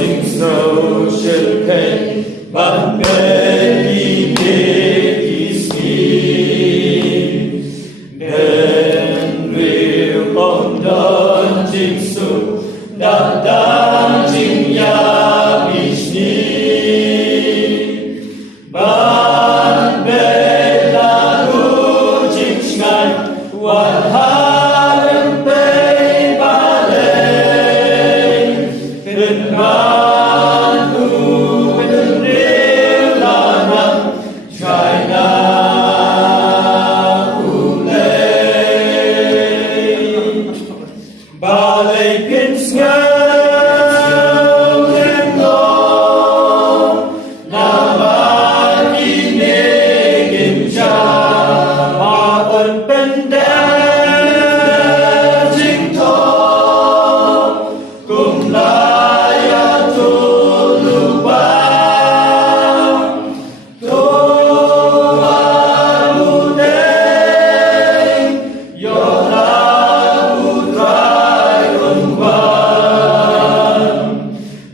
dinh sâu chân kênh bạn bè đi nghe đi xin bên việc con đơn dinh sâu đã đang dinh ya bị xin bạn bè là hữu dinh ngài hoàn hãn bê ba lên bên ban tu bên đế là nắng trái na u lên ba lên kiên ngơ lên lo là ba đi nê kiên cha ba ơn bên đế dinh thọ cùng lại tu lu ba tu lu đế yo la u trai ơn quan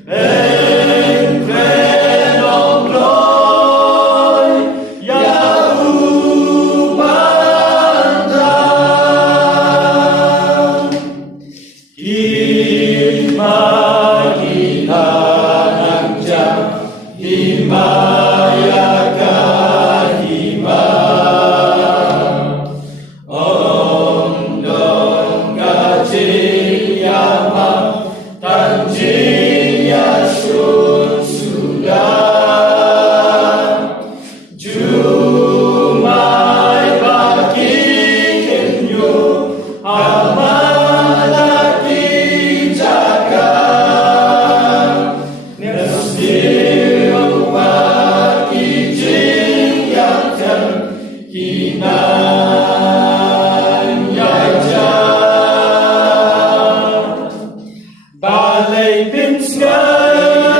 bên khen ông lối ya u ban thang Himaya nangja Himaya kahima Om dong kaciyama Tanjiya sun sudah Jumai bagi kenyu amalaki jaga Nesdir bagi jing yang ten hinan yaja Balai bin sky